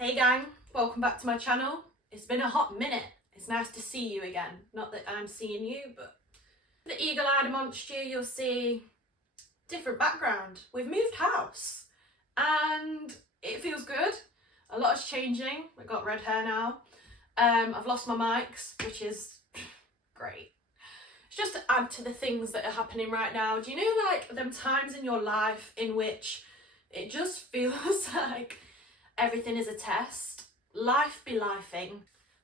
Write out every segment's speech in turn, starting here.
Hey gang, welcome back to my channel. It's been a hot minute. It's nice to see you again. Not that I'm seeing you, but the eagle-eyed amongst you, you'll see different background. We've moved house and it feels good. A lot is changing. I've got red hair now. I've lost my mics, which is great. It's just to add to the things that are happening right now. Do you know, like, them times in your life in which it just feels like everything is a test, life be lifing,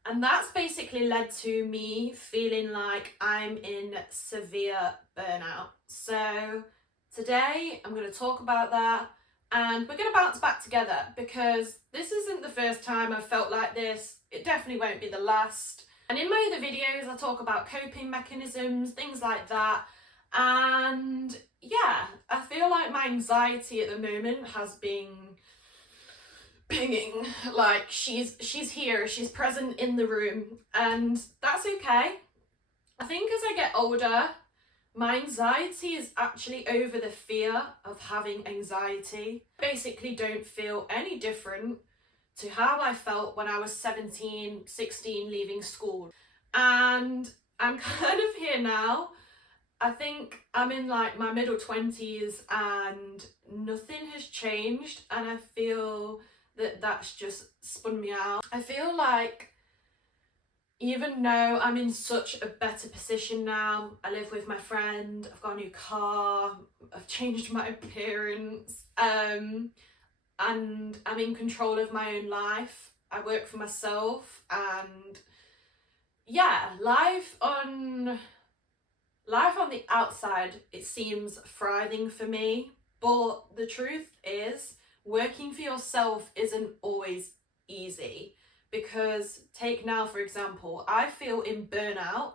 and that's basically led to me feeling like I'm in severe burnout. So today I'm going to talk about that, and we're going to bounce back together because this isn't the first time I've felt like this. It definitely won't be the last. And in my other videos I talk about coping mechanisms, things like that, and yeah, I feel like my anxiety at the moment has been pinging, like she's here, she's present in the room, and that's okay. I think as I get older, my anxiety is actually over the fear of having anxiety. I basically don't feel any different to how I felt when I was 17, 16, leaving school. And I'm kind of here now. I think I'm in like my middle 20s and nothing has changed, and I feel that that's just spun me out. I feel like even though I'm in such a better position now, I live with my friend, I've got a new car, I've changed my appearance, and I'm in control of my own life. I work for myself, and yeah, life on the outside, it seems thriving for me, but the truth is working for yourself isn't always easy. Because take now for example, I feel in burnout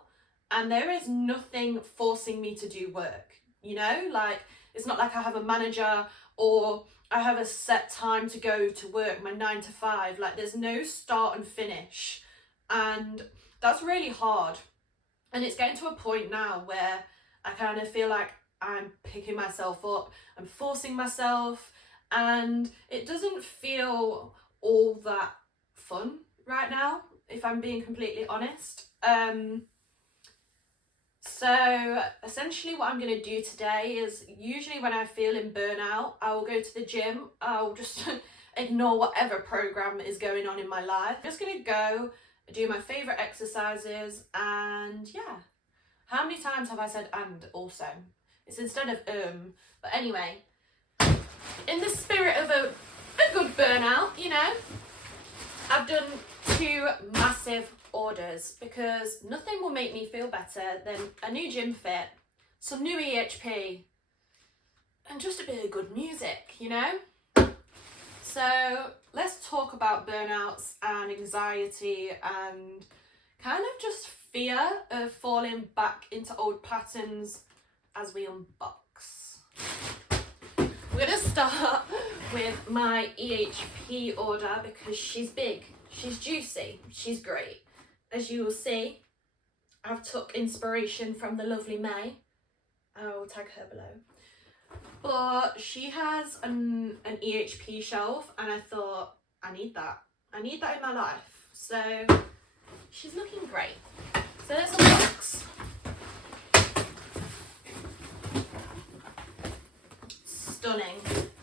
and there is nothing forcing me to do work, you know, like it's not like I have a manager or I have a set time to go to work, my 9 to 5, like there's no start and finish, and that's really hard. And it's getting to a point now where I kind of feel like I'm picking myself up, I'm forcing myself, and it doesn't feel all that fun right now, if I'm being completely honest. So essentially what I'm going to do today is, usually when I feel in burnout, I will go to the gym. I'll just ignore whatever program is going on in my life. I'm just going to go do my favourite exercises, and yeah. How many times have I said and also? It's instead of but anyway, in the spirit of a good burnout, you know, I've done 2 massive orders because nothing will make me feel better than a new gym fit, some new EHP, and just a bit of good music, you know? So let's talk about burnouts and anxiety and kind of just fear of falling back into old patterns as we unbox. We're going to start with my EHP order because she's big, she's juicy, she's great. As you will see, I've took inspiration from the lovely May. I will tag her below. But she has an EHP shelf, and I thought, I need that in my life. So she's looking great. So let's unbox. Stunning.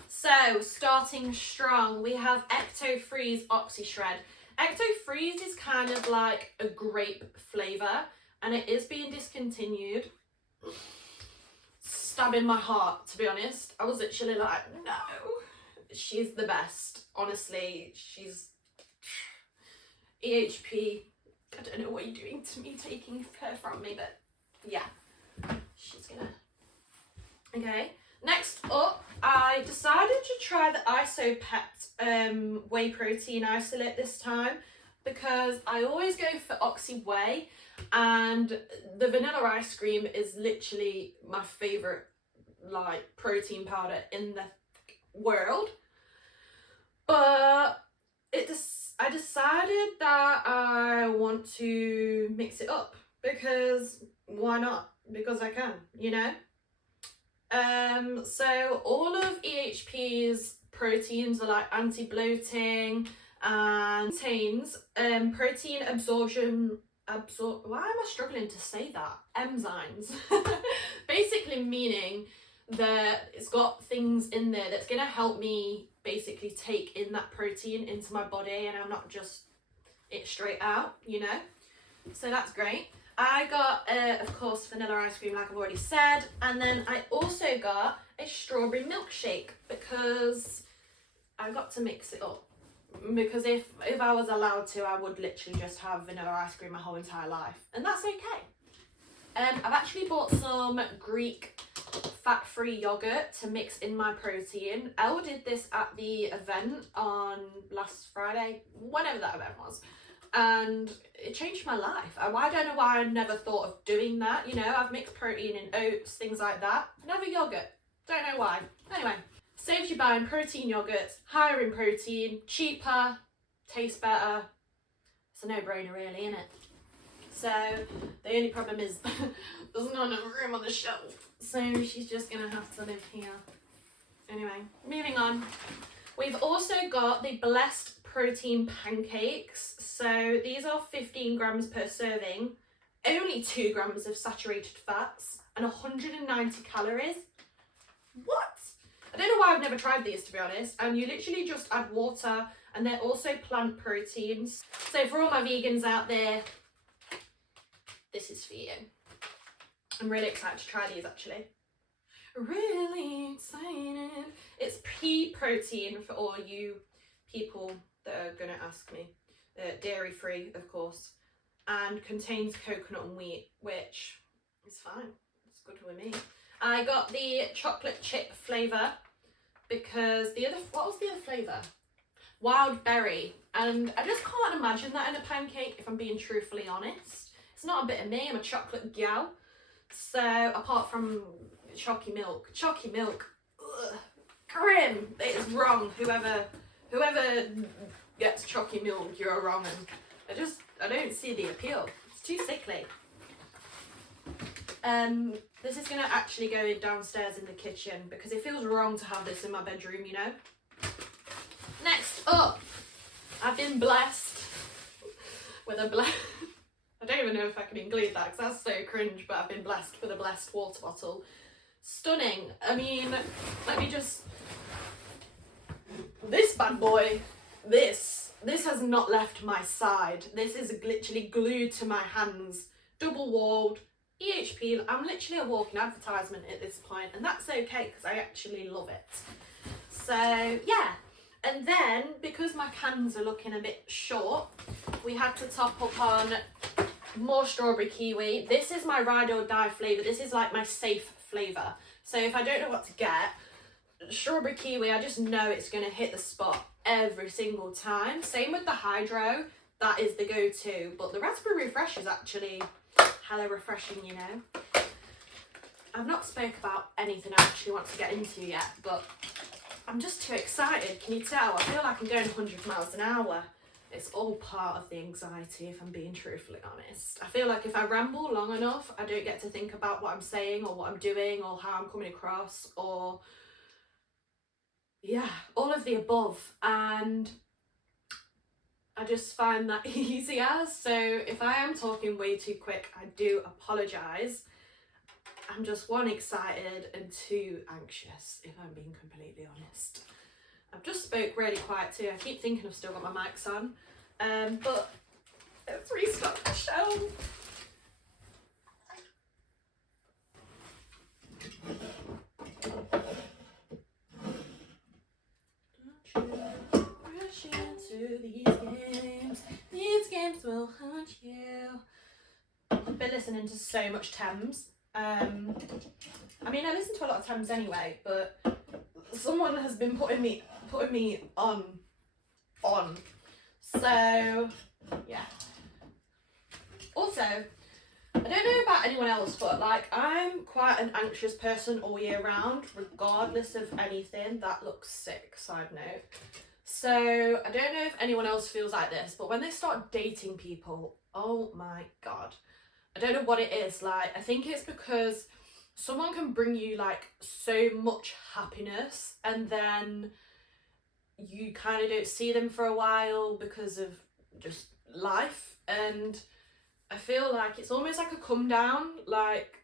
So starting strong, we have Ecto Freeze Oxy Shred. Ecto Freeze is kind of like a grape flavour, and it is being discontinued. Stabbing my heart, to be honest. I was literally like, no. She's the best, honestly. She's EHP. I don't know what you're doing to me, taking her from me, but yeah, she's gonna. Okay, next up, I decided to try the Isopet whey protein isolate this time because I always go for Oxy Whey, and the vanilla ice cream is literally my favourite like protein powder in the world. But I decided that I want to mix it up because why not? Because I can, you know. So all of EHP's proteins are like anti-bloating, and contains protein why am I struggling to say that? Enzymes. Basically meaning that it's got things in there that's going to help me basically take in that protein into my body, and I'm not just it straight out, you know? So that's great. I got, of course, vanilla ice cream, like I've already said. And then I also got a strawberry milkshake because I got to mix it up. Because if I was allowed to, I would literally just have vanilla ice cream my whole entire life. And that's okay. I've actually bought some Greek fat-free yogurt to mix in my protein. Elle did this at the event on last Friday, whenever that event was. And it changed my life. I don't know why I never thought of doing that. You know, I've mixed protein in oats, things like that. Never yogurt. Don't know why. Anyway, saves you buying protein yogurts, higher in protein, cheaper, tastes better. It's a no-brainer really, isn't it? So the only problem is there's not enough room on the shelf. So she's just gonna have to live here. Anyway, moving on. We've also got the Blessed protein pancakes. So these are 15 grams per serving, only 2 grams of saturated fats and 190 calories. What? I don't know why I've never tried these, to be honest. And you literally just add water, and they're also plant proteins. So for all my vegans out there, this is for you. I'm really excited to try these actually. Really excited. It's pea protein for all you people that are gonna ask me. Dairy free, of course, and contains coconut and wheat, which is fine. It's good with me. I got the chocolate chip flavour because what was the other flavour? Wild berry. And I just can't imagine that in a pancake, if I'm being truthfully honest. It's not a bit of me, I'm a chocolate gal. So apart from chalky milk, ugh, grim, it is wrong. Whoever gets chalky milk, you're wrong, and I don't see the appeal. It's too sickly. This is gonna actually go downstairs in the kitchen because it feels wrong to have this in my bedroom, you know. Next up, I've been blessed with a I don't even know if I can include that because that's so cringe, but I've been blessed with a Blessed water bottle. Stunning. I mean, let me just... This bad boy, this has not left my side. This is literally glued to my hands. Double walled, EHP. I'm literally a walking advertisement at this point, and that's okay because I actually love it. So, yeah. And then, because my cans are looking a bit short, we had to top up on more strawberry kiwi. This is my ride or die flavour. This is like my safe flavour. So if I don't know what to get, strawberry kiwi, I just know it's going to hit the spot every single time. Same with the hydro, that is the go-to. But the raspberry refresh is actually hella refreshing, you know. I've not spoke about anything I actually want to get into yet, but I'm just too excited. Can you tell? I feel like I'm going 100 miles an hour. It's all part of the anxiety, if I'm being truthfully honest. I feel like if I ramble long enough, I don't get to think about what I'm saying or what I'm doing or how I'm coming across or, yeah, all of the above. And I just find that easier. So if I am talking way too quick, I do apologise. I'm just one, excited, and two, anxious, if I'm being completely honest. I've just spoke really quiet too. I keep thinking I've still got my mics on, but let's restock the shelf. Don't you rush into these games. These games will haunt you. I've been listening to so much Thames. I mean, I listen to a lot of Thames anyway, but someone has been putting me on. So, yeah. Also, I don't know about anyone else, but like, I'm quite an anxious person all year round, regardless of anything. That looks sick, side note. So, I don't know if anyone else feels like this, but when they start dating people, oh my God. I don't know what it is, like, I think it's because someone can bring you like so much happiness, and then you kind of don't see them for a while because of just life. And I feel like it's almost like a come down, like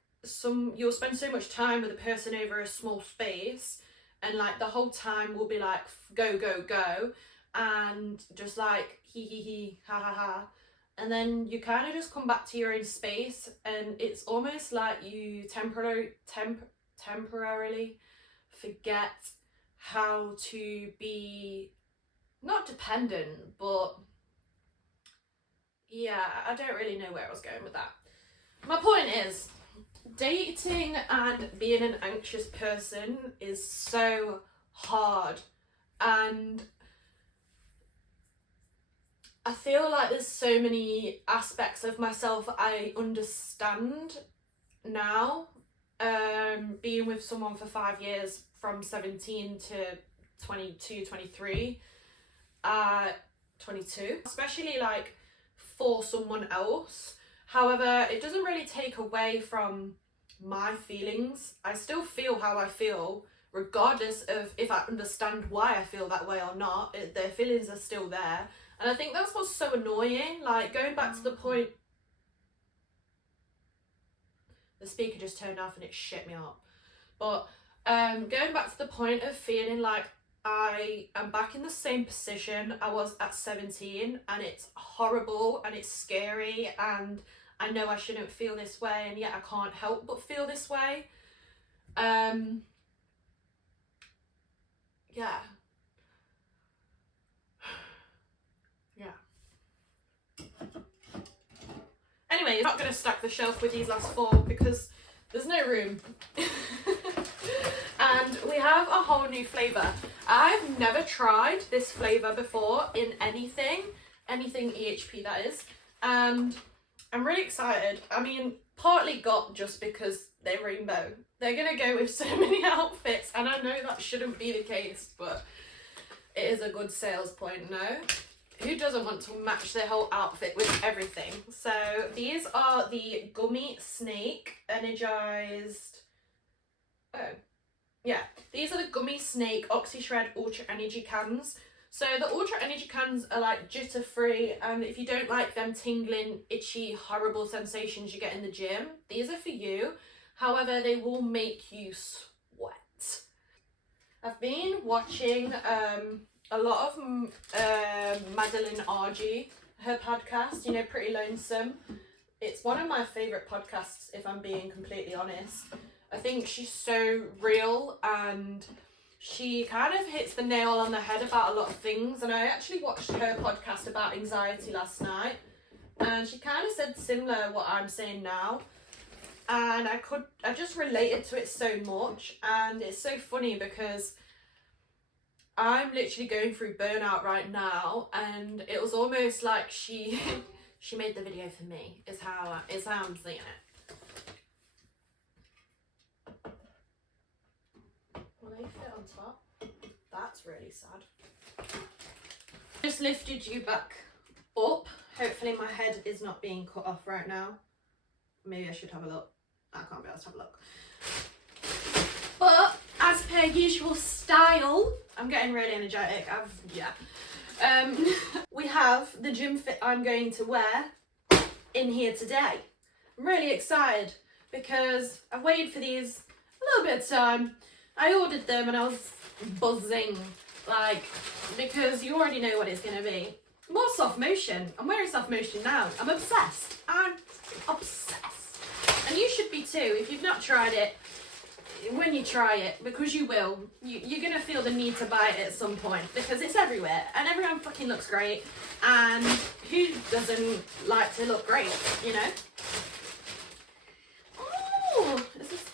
you'll spend so much time with a person over a small space, and like the whole time will be like go go go, and just like he ha ha ha, and then you kind of just come back to your own space, and it's almost like you temporarily forget how to be not dependent, but yeah, I don't really know where I was going with that. My point is, dating and being an anxious person is so hard, and I feel like there's so many aspects of myself I understand now, being with someone for 5 years from 17 to 22, 23, 22, especially like for someone else. However, it doesn't really take away from my feelings. I still feel how I feel, regardless of if I understand why I feel that way or not. Their feelings are still there. And I think that's what's so annoying. Like, going back to the point, the speaker just turned off and it shit me up. But going back to the point of feeling like I am back in the same position I was at 17, and it's horrible and it's scary, and I know I shouldn't feel this way, and yet I can't help but feel this way. Yeah. Anyway, I'm not going to stack the shelf with these last 4 because there's no room. And we have a whole new flavour. I've never tried this flavour before in anything EHP that is, and I'm really excited. I mean, partly got just because they're rainbow. They're gonna go with so many outfits, and I know that shouldn't be the case, but it is a good sales point, no? Who doesn't want to match their whole outfit with everything? So these are the Gummy Snake Energized... Oh. Yeah, these are the Gummy Snake Oxy Shred Ultra Energy cans. So the Ultra Energy cans are like jitter free, and if you don't like them tingling, itchy, horrible sensations you get in the gym, these are for you. However, they will make you sweat. I've been watching a lot of Madeline Argy, her podcast, you know, Pretty Lonesome. It's one of my favourite podcasts, if I'm being completely honest. I think she's so real, and she kind of hits the nail on the head about a lot of things. And I actually watched her podcast about anxiety last night, and she kind of said similar what I'm saying now, and I just related to it so much. And it's so funny because I'm literally going through burnout right now, and it was almost like she made the video for me, is how I'm seeing it. Will they fit on top? That's really sad. Just lifted you back up. Hopefully my head is not being cut off right now. Maybe I should have a look. I can't be able to have a look. But as per usual style, I'm getting really energetic. We have the gym fit I'm going to wear in here today. I'm really excited because I've waited for these a little bit of time. I ordered them and I was buzzing, like, because you already know what it's going to be. More soft motion. I'm wearing soft motion now. I'm obsessed. I'm obsessed. And you should be too. If you've not tried it, when you try it, because you will, you're going to feel the need to buy it at some point, because it's everywhere and everyone fucking looks great, and who doesn't like to look great, you know? Oh, is this,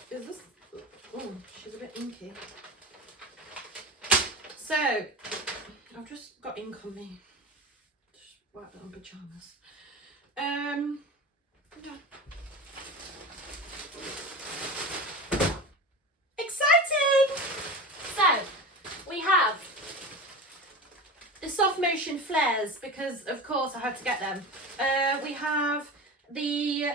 oh, she's a bit inky. So, I've just got ink on me. Just wipe it on pyjamas. I'm done. Exciting! So, we have the soft motion flares, because of course I had to get them. We have the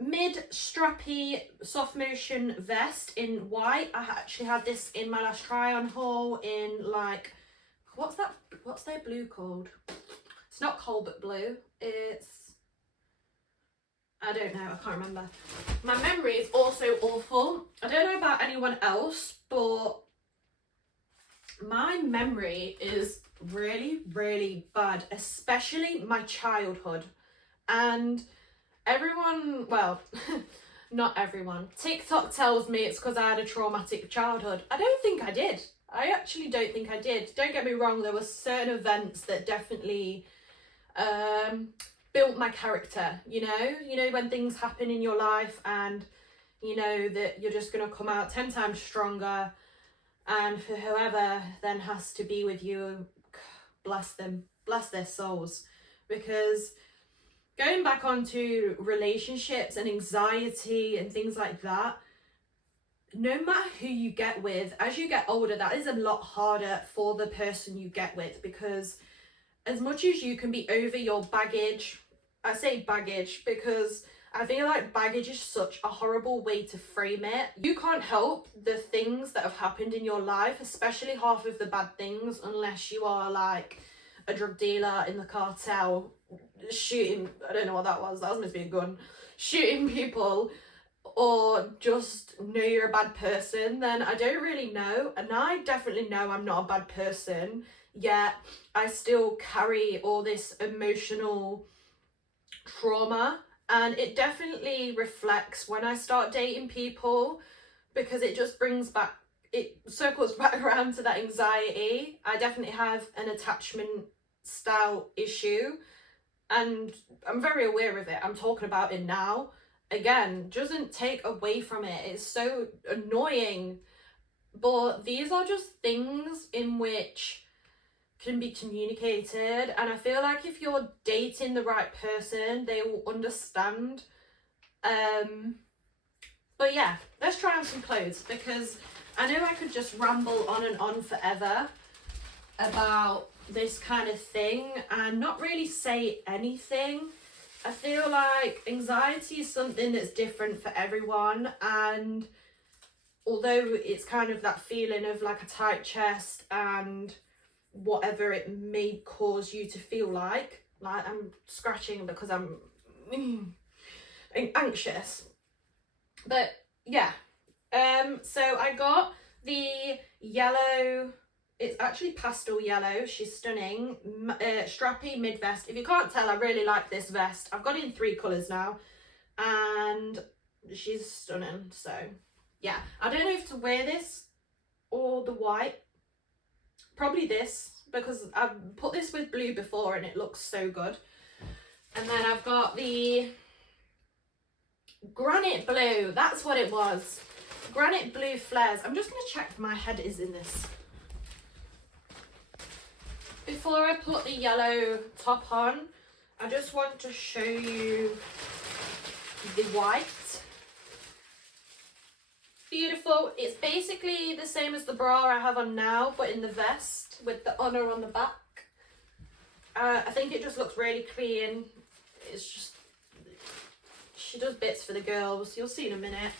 mid-strappy soft motion vest in white. I actually had this in my last try on haul in like what's their blue called? It's not Colbert blue, it's, I don't know, I can't remember. My memory is also awful. I don't know about anyone else, but my memory is really, really bad, especially my childhood. And everyone, well, not everyone. TikTok tells me it's because I had a traumatic childhood. I don't think I did. I actually don't think I did. Don't get me wrong, there were certain events that definitely built my character, you know when things happen in your life and you know that you're just going to come out 10 times stronger, and for whoever then has to be with you, bless them, bless their souls. Because going back onto relationships and anxiety and things like that, no matter who you get with, as you get older, that is a lot harder for the person you get with, because as much as you can be over your baggage, I say baggage because I feel like baggage is such a horrible way to frame it. You can't help the things that have happened in your life, especially half of the bad things, unless you are like a drug dealer in the cartel shooting, I don't know what that was supposed to be a gun, shooting people, or just know you're a bad person. Then I don't really know, and I definitely know I'm not a bad person, yet I still carry all this emotional trauma, and it definitely reflects when I start dating people, because it just brings back, it circles back around to that anxiety. I definitely have an attachment style issue, and I'm very aware of it. I'm talking about it now. Again, doesn't take away from it. It's so annoying, but these are just things in which can be communicated, and I feel like if you're dating the right person, they will understand. But yeah, let's try on some clothes, because I know I could just ramble on and on forever about this kind of thing and not really say anything. I feel like anxiety is something that's different for everyone, and although it's kind of that feeling of like a tight chest and whatever it may cause you to feel like I'm scratching because I'm anxious, but yeah. So I got the yellow, it's actually pastel yellow, she's stunning, strappy mid vest. If you can't tell, I really like this vest. I've got it in 3 colours now and she's stunning. So yeah, I don't know if to wear this or the white. Probably this, because I've put this with blue before and it looks so good. And then I've got the granite blue, that's what it was. Granite blue flares. I'm just going to check my head is in this before I put the yellow top on. I just want to show you the white. Beautiful. It's basically the same as the bra I have on now, but in the vest with the Oner on the back. I think it just looks really clean. It's just, she does bits for the girls, you'll see in a minute.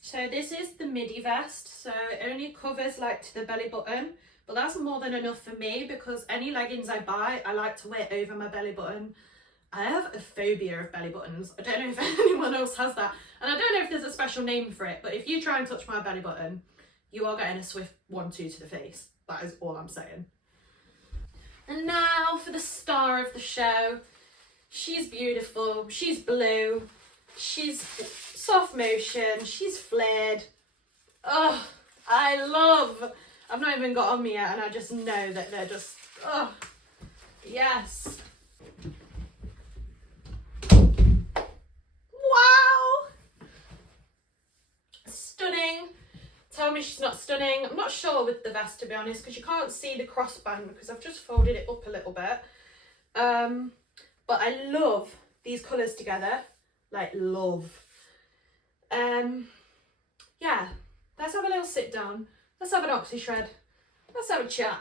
So this is the midi vest, so it only covers like to the belly button, but that's more than enough for me, because any leggings I buy, I like to wear over my belly button. I have a phobia of belly buttons. I don't know if anyone else has that, and I don't know if there's a special name for it, but if you try and touch my belly button, you are getting a swift 1-2 to the face. That is all I'm saying. And now for the star of the show. She's beautiful, she's blue, she's soft motion, she's flared. Oh, I've not even got on me yet and I just know that they're just, oh, yes. Wow. Stunning. Tell me she's not stunning. I'm not sure with the vest, to be honest, because you can't see the crossband because I've just folded it up a little bit. But I love these colours together, like love. Yeah, let's have a little sit down. Let's have an oxy shred. Let's have a chat.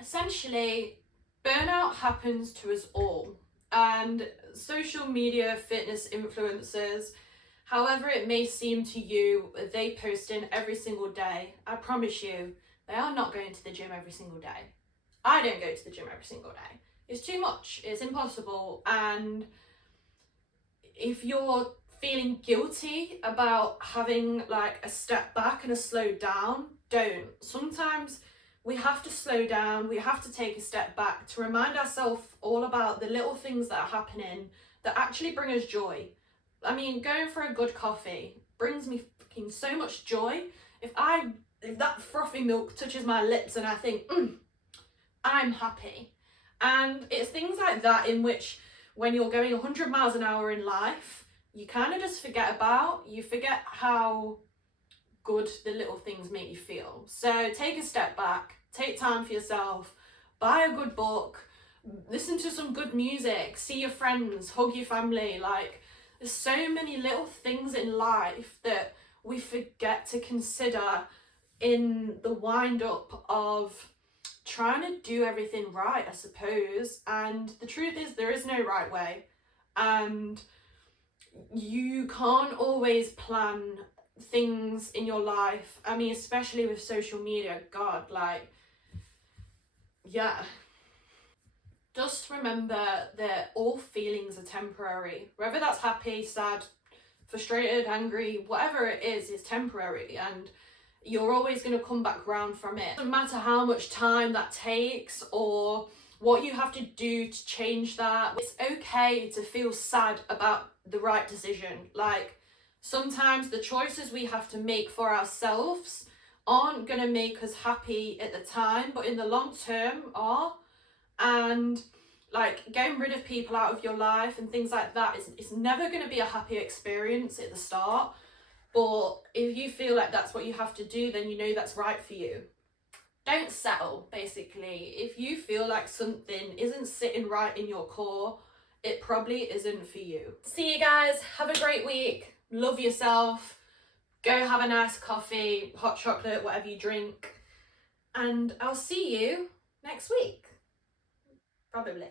Essentially, burnout happens to us all. And social media fitness influencers, however it may seem to you, they post in every single day. I promise you, they are not going to the gym every single day. I don't go to the gym every single day. It's too much. It's impossible. And if you're feeling guilty about having like a step back and a slow down, don't. Sometimes we have to slow down, we have to take a step back to remind ourselves all about the little things that are happening that actually bring us joy. I mean, going for a good coffee brings me fucking so much joy. If that frothy milk touches my lips and I think, I'm happy. And it's things like that in which when you're going 100 miles an hour in life, you kind of just forget about. You forget how good the little things make you feel. So take a step back, take time for yourself, buy a good book, listen to some good music, see your friends, hug your family. Like, there's so many little things in life that we forget to consider in the wind up of trying to do everything right, I suppose. And the truth is, there is no right way. And you can't always plan things in your life. I mean, especially with social media, God, like, yeah. Just remember that all feelings are temporary. Whether that's happy, sad, frustrated, angry, whatever it is temporary, and you're always going to come back round from it. It doesn't matter how much time that takes or what you have to do to change that. It's okay to feel sad about the right decision. Like, sometimes the choices we have to make for ourselves aren't going to make us happy at the time, but in the long term are. And like, getting rid of people out of your life and things like that, it's never going to be a happy experience at the start. But if you feel like that's what you have to do, then you know that's right for you. Don't settle, basically. If you feel like something isn't sitting right in your core, it probably isn't for you. See you guys. Have a great week. Love yourself. Go have a nice coffee, hot chocolate, whatever you drink. And I'll see you next week. Probably.